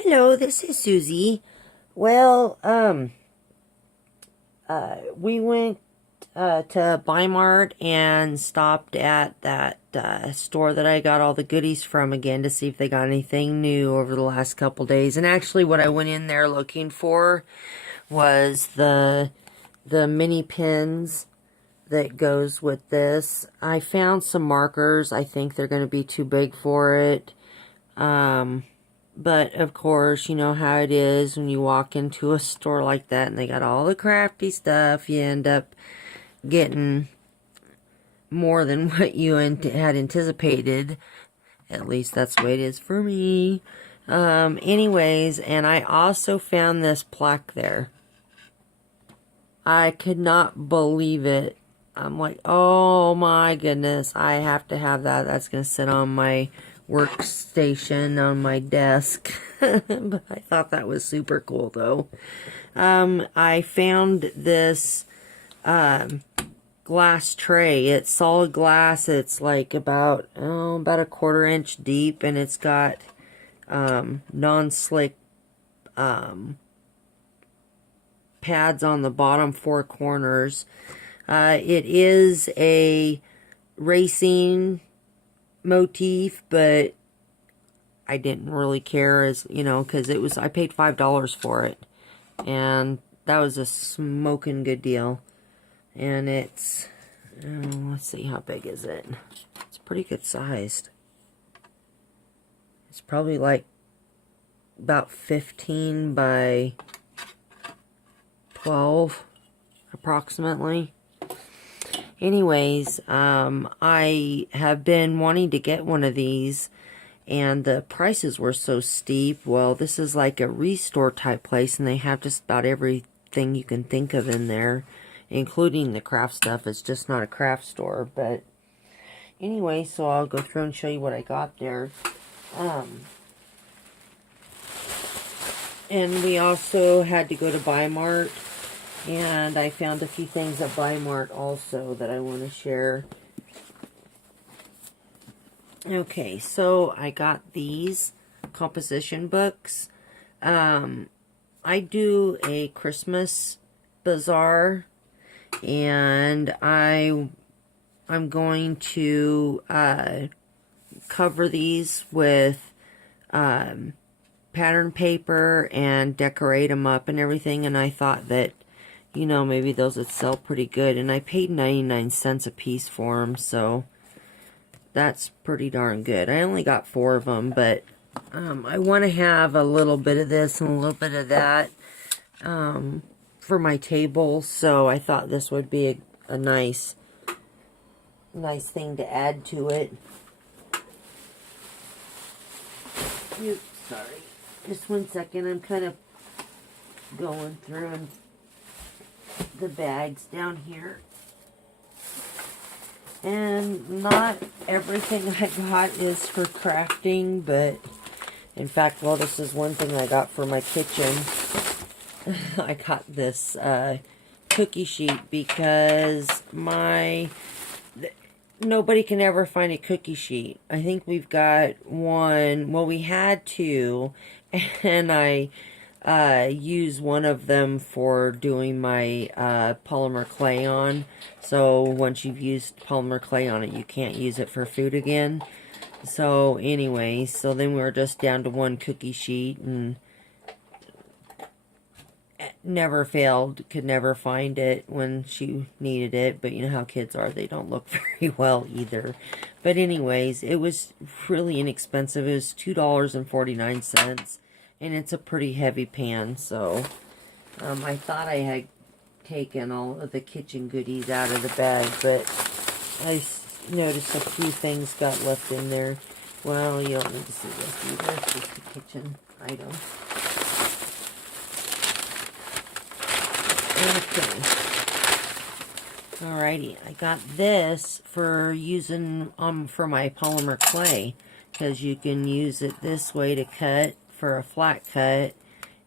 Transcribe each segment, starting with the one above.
Hello, this is Susie. Well, we went to Bimart and stopped at that store that I got all the goodies from again to see if they got anything new over the last couple days. And actually, what I went in there looking for was the mini pins that goes with this. I found some markers. I think they're going to be too big for it. But, of course, you know how it is when you walk into a store like that and they got all the crafty stuff. You end up getting more than what you had anticipated. At least that's the way it is for me. Anyways, and I also found this plaque there. I could not believe it. I'm like, oh my goodness, I have to have that. That's going to sit on my workstation on my desk. But I thought that was super cool though. I found this glass tray. It's solid glass. It's like about a 1/4 inch deep, and it's got non-slick pads on the bottom 4 corners. It is a racing motif, but I didn't really care, as you know, because I paid $5 for it, and that was a smoking good deal. And it's let's see, how big is it? It's pretty good sized. It's probably like about 15 by 12 approximately. Anyways, I have been wanting to get one of these, and the prices were so steep. Well, this is like a restore type place, and they have just about everything you can think of in there, including the craft stuff. It's just not a craft store. But anyway, so I'll go through and show you what I got there. And we also had to go to Bimart. And I found a few things at Bimart also that I want to share. Okay, so I got these composition books. I do a Christmas bazaar, and I'm going to cover these with pattern paper and decorate them up and everything. And I thought that, you know, maybe those would sell pretty good. And I paid 99 cents a piece for them, so that's pretty darn good. I only got 4 of them, but I want to have a little bit of this and a little bit of that for my table. So I thought this would be a nice thing to add to it. Oops, sorry. Just 1 second. I'm kind of going through the bags down here. And not everything I got is for crafting, but in fact, well, this is one thing I got for my kitchen. I got this cookie sheet because nobody can ever find a cookie sheet. I think we've got one. Well, we had 2, and I use one of them for doing my polymer clay on. So once you've used polymer clay on it, you can't use it for food again. So anyway, so then we were just down to 1 cookie sheet, and never failed, could never find it when she needed it. But you know how kids are, they don't look very well either. But anyways, it was really inexpensive. It was $2.49. And it's a pretty heavy pan, so I thought I had taken all of the kitchen goodies out of the bag, but I noticed a few things got left in there. Well, you don't need to see this either. It's just a kitchen item. Okay. Alrighty, I got this for using for my polymer clay, because you can use it this way to cut for a flat cut,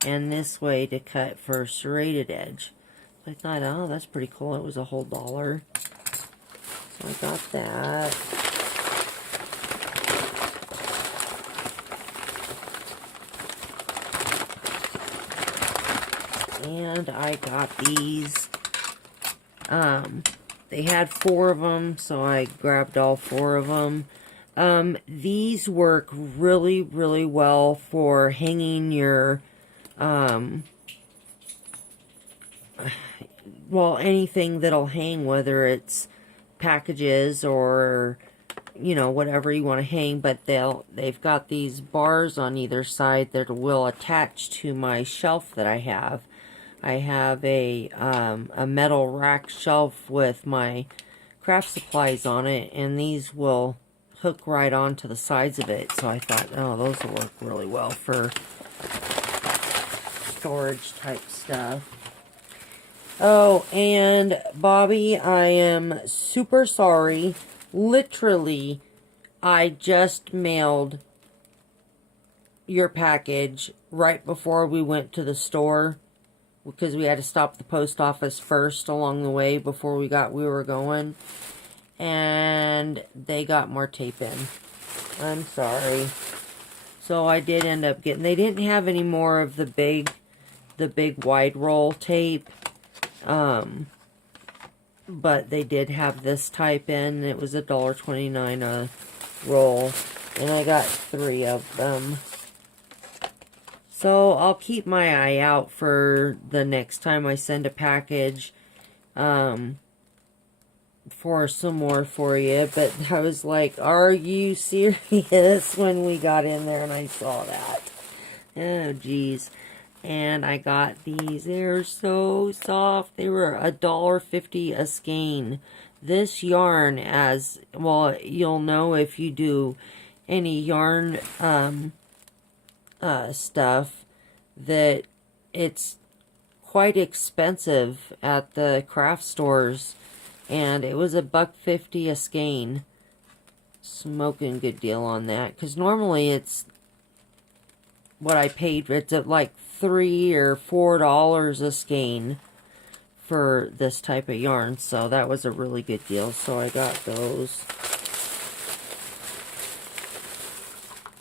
and this way to cut for a serrated edge. I thought, oh, that's pretty cool. It was a whole $1. So I got that. and I got these. They had 4 of them, so I grabbed all 4 of them. These work really, really well for hanging your, well, anything that'll hang, whether it's packages or, you know, whatever you want to hang, but they've got these bars on either side that will attach to my shelf that I have. I have a metal rack shelf with my craft supplies on it, and these will hook right onto the sides of it. So I thought, oh, those will work really well for storage type stuff. Oh, and Bobby, I am super sorry. Literally, I just mailed your package right before we went to the store, because we had to stop at the post office first along the way before we were going. And they got more tape in. I'm sorry. So I did end up getting, they didn't have any more of the big wide roll tape. But they did have this type in. It was $1.29 a roll. And I got 3 of them. So I'll keep my eye out for the next time I send a package for some more for you. But I was like, are you serious, when we got in there and I saw that? Oh, geez. And I got these. They're so soft. They were $1.50 a skein. This yarn, as well, you'll know if you do any yarn stuff, that it's quite expensive at the craft stores, and it was $1.50 a skein. Smoking good deal on that, because normally it's what I paid. It's at like $3 or $4 a skein for this type of yarn, so that was a really good deal. So I got those.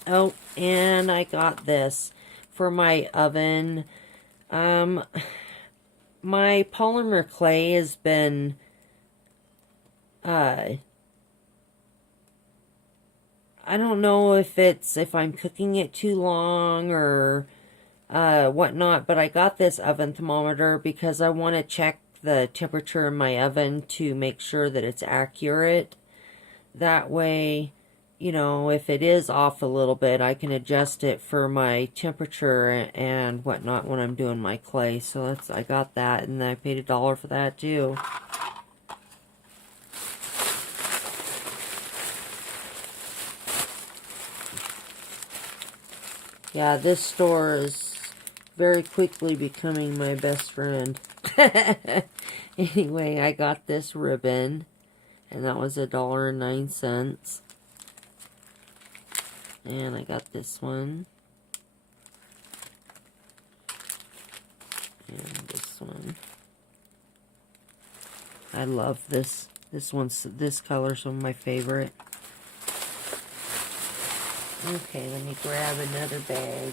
Oh, and I got this for my oven. My polymer clay has been I don't know if I'm cooking it too long or whatnot, but I got this oven thermometer because I want to check the temperature in my oven to make sure that it's accurate. That way, you know, if it is off a little bit, I can adjust it for my temperature and whatnot when I'm doing my clay. So I got that, and I paid $1 for that too. Yeah, this store is very quickly becoming my best friend. Anyway, I got this ribbon, and that was $1.09. And I got this one. And this one. I love this. This color's one of my favorite. Okay, let me grab another bag.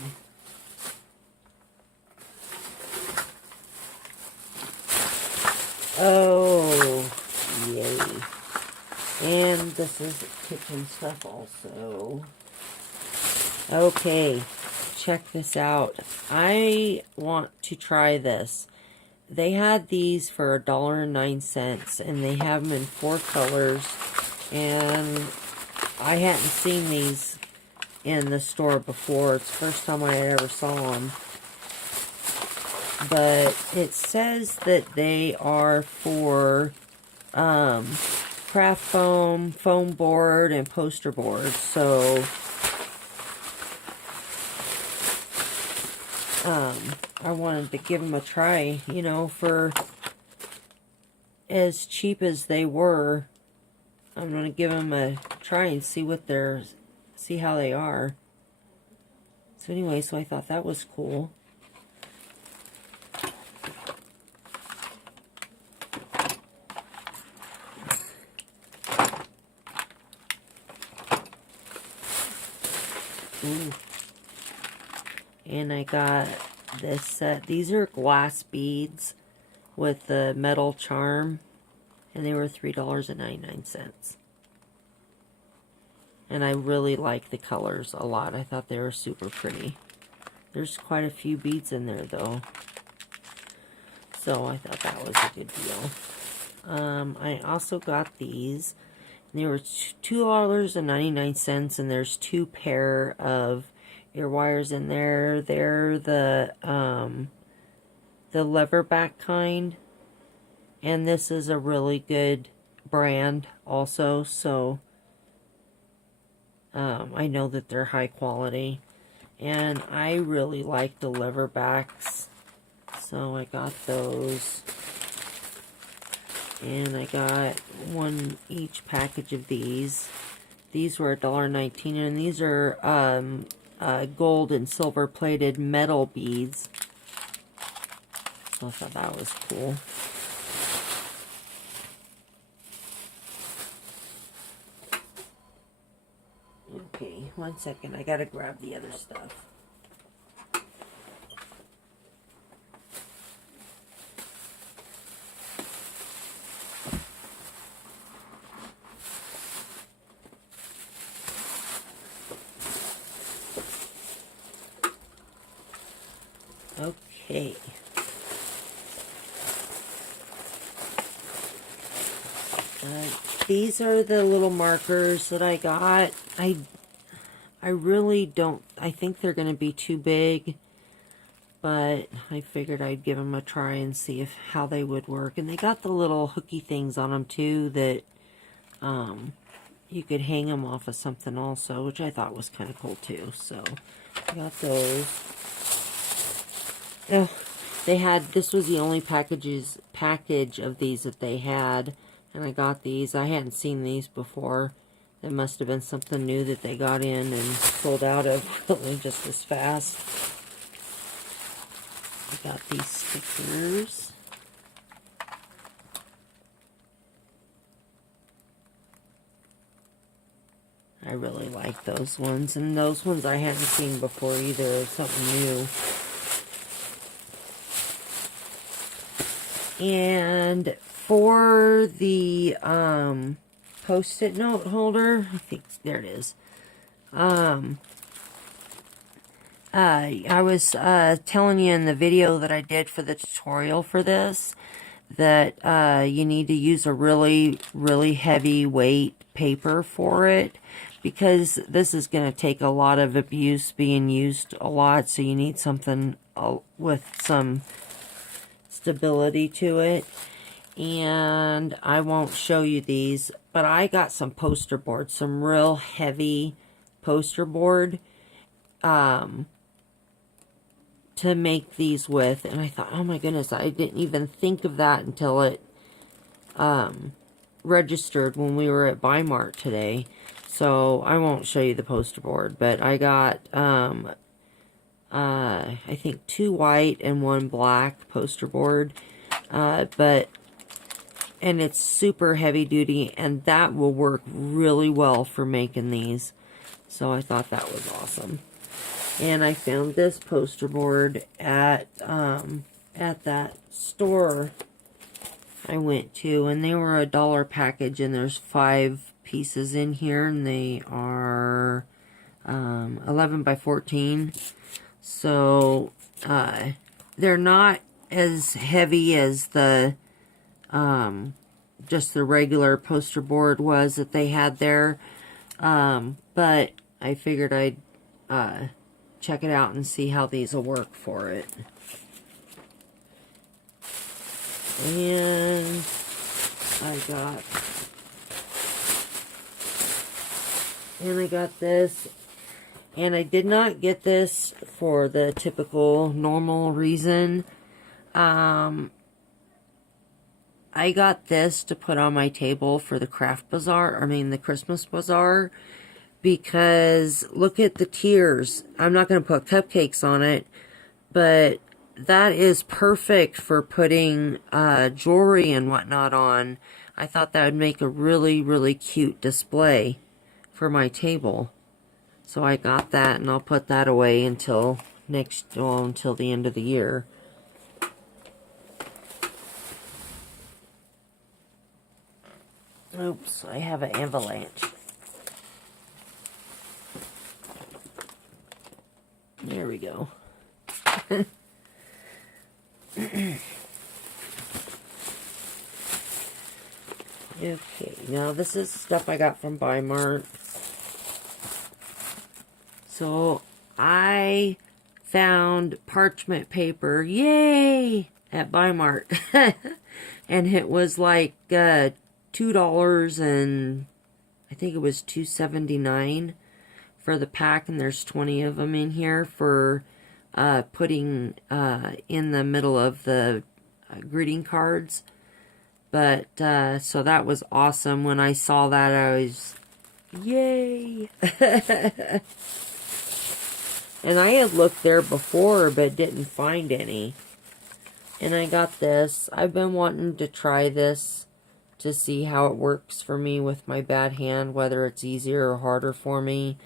Oh, yay. And this is kitchen stuff also. Okay, check this out. I want to try this. They had these for $1.09, and they have them in 4 colors. And I hadn't seen these in the store before. It's the first time I had ever saw them. But it says that they are for craft foam, foam board, and poster board. So I wanted to give them a try, you know, for as cheap as they were. I'm going to give them a try and see how they are. So anyway, so I thought that was cool. Ooh. And I got this set. These are glass beads with the metal charm, and they were $3.99. And I really like the colors a lot. I thought they were super pretty. There's quite a few beads in there though, so I thought that was a good deal. I also got these. They were $2.99, and there's 2 pair of ear wires in there. They're the leverback kind, and this is a really good brand also, so I know that they're high quality, and I really like the leverbacks, so I got those. And I got one each package of these. These were $1.19, and these are gold and silver plated metal beads. So I thought that was cool. Okay, 1 second. I gotta grab the other stuff. Okay. These are the little markers that I got. I really don't, I think they're going to be too big, but I figured I'd give them a try and see how they would work. And they got the little hooky things on them too that you could hang them off of something also, which I thought was kind of cool too. So I got those. Oh, this was the only package of these that they had, and I got these. I hadn't seen these before. It must have been something new that they got in and sold out of really just as fast. I got these stickers. I really like those ones, and those ones I hadn't seen before either. Something new. And for the Post-it note holder, I think there it is. I was telling you in the video that I did for the tutorial for this that you need to use a really, really heavy weight paper for it, because this is going to take a lot of abuse being used a lot, so you need something with some stability to it. And I won't show you these, but I got some poster board, some real heavy poster board to make these with, and I thought, oh my goodness, I didn't even think of that until it registered when we were at Bi-Mart today. So I won't show you the poster board, but I got I think 2 white and 1 black poster board, and it's super heavy duty, and that will work really well for making these. So I thought that was awesome. And I found this poster board at that store I went to, and they were $1 package, and there's 5 pieces in here, and they are 11 by 14. So they're not as heavy as the just the regular poster board was that they had there, but I figured I'd check it out and see how these will work for it. And I got this, and I did not get this for the typical normal reason. I got this to put on my table for the craft bazaar, the Christmas bazaar, because look at the tiers. I'm not going to put cupcakes on it, but that is perfect for putting jewelry and whatnot on. I thought that would make a really, really cute display for my table. So I got that, and I'll put that away until until the end of the year. Oops, I have an avalanche. There we go. Okay, now this is stuff I got from Bi-Mart. So, I found parchment paper, yay, at Bi-Mart. And it was like $2 and I think it was $2.79 for the pack, and there's 20 of them in here for putting in the middle of the greeting cards. But so that was awesome. When I saw that, I was yay. And I had looked there before but didn't find any. And I got this. I've been wanting to try this to see how it works for me with my bad hand, whether it's easier or harder for me.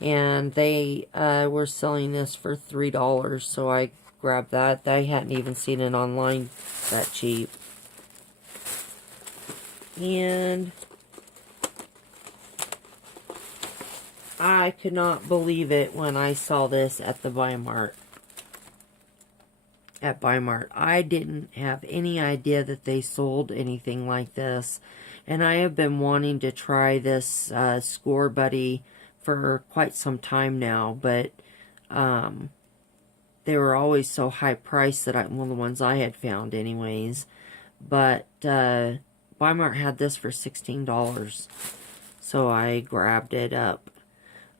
And they were selling this for $3, so I grabbed that. I hadn't even seen it online that cheap. And I could not believe it when I saw this at the Bi-Mart. At Bi-Mart. I didn't have any idea that they sold anything like this. And I have been wanting to try this Score Buddy for quite some time now. But they were always so high priced that one of the ones I had found anyways. But Bi-Mart had this for $16. So I grabbed it up.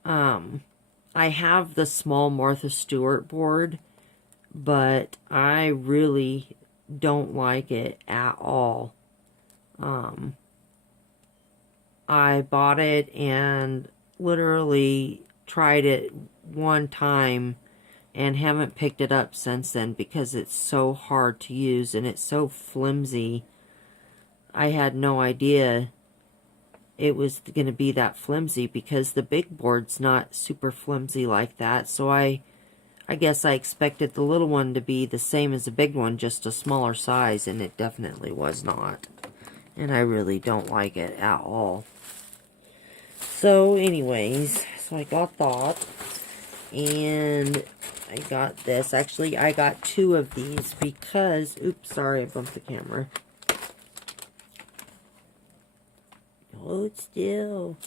I have the small Martha Stewart board, but I really don't like it at all. I bought it and literally tried it one time and haven't picked it up since then because it's so hard to use and it's so flimsy. I had no idea it was going to be that flimsy because the big board's not super flimsy like that. So I guess I expected the little one to be the same as the big one, just a smaller size, and it definitely was not. And I really don't like it at all. So anyways, so I got that. And I got this. Actually, I got 2 of these because... Oops, sorry, I bumped the camera. Hold still.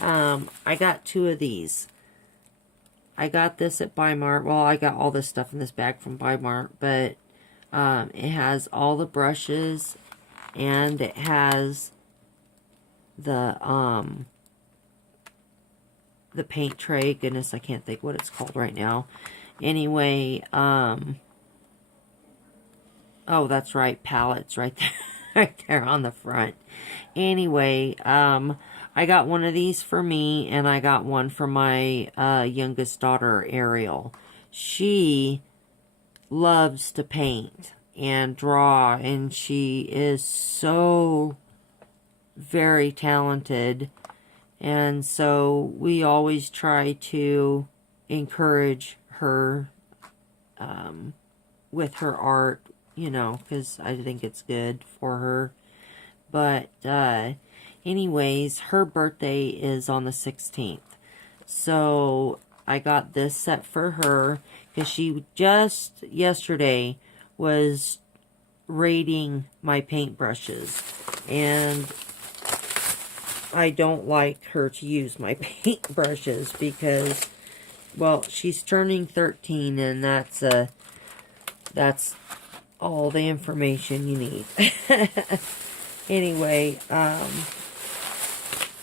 I got 2 of these. I got this at Bi-Mart. Well, I got all this stuff in this bag from Bi-Mart, but it has all the brushes, and it has the paint tray. Goodness, I can't think what it's called right now. Anyway, oh, that's right, palettes right there. Right there on the front. Anyway, I got one of these for me, and I got one for my youngest daughter, Ariel. She loves to paint and draw, and she is so very talented. And so we always try to encourage her with her art, you know, because I think it's good for her. But anyways, her birthday is on the 16th. So I got this set for her because she just yesterday was rating my paintbrushes. And I don't like her to use my paintbrushes because, well, she's turning 13, and that's all the information you need. Anyway,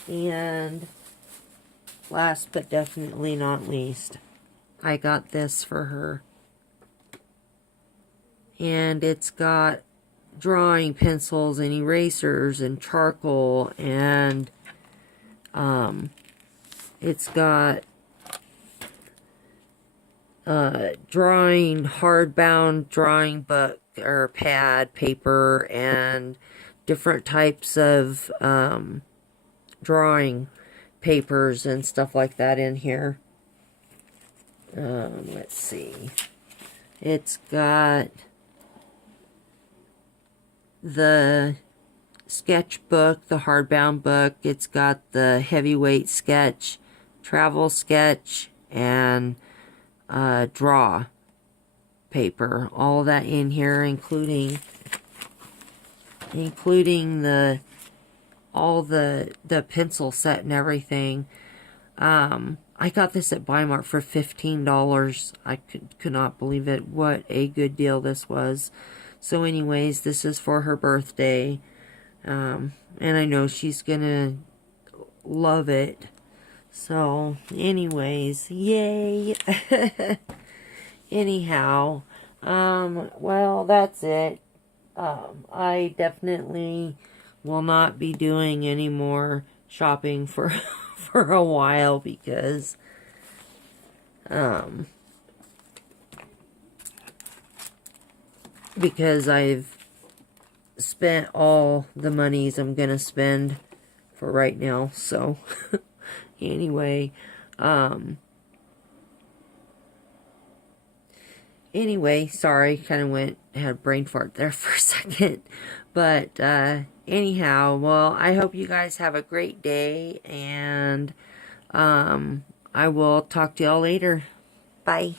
and last but definitely not least, I got this for her. And it's got drawing pencils and erasers and charcoal, and it's got hardbound drawing book or pad paper and different types of drawing papers and stuff like that in here. Let's see. It's got the sketchbook, the hardbound book. It's got the heavyweight sketch, travel sketch, and draw paper. All that in here, including the pencil set and everything. I got this at Weimar for $15. I could not believe it. What a good deal this was. So anyways, this is for her birthday. And I know she's gonna love it. So anyways, yay. Anyhow, well, that's it. I definitely will not be doing any more shopping for for a while because I've spent all the monies I'm gonna spend for right now. So anyway, sorry, kind of had a brain fart there for a second. But anyhow, well, I hope you guys have a great day, and I will talk to y'all later. Bye.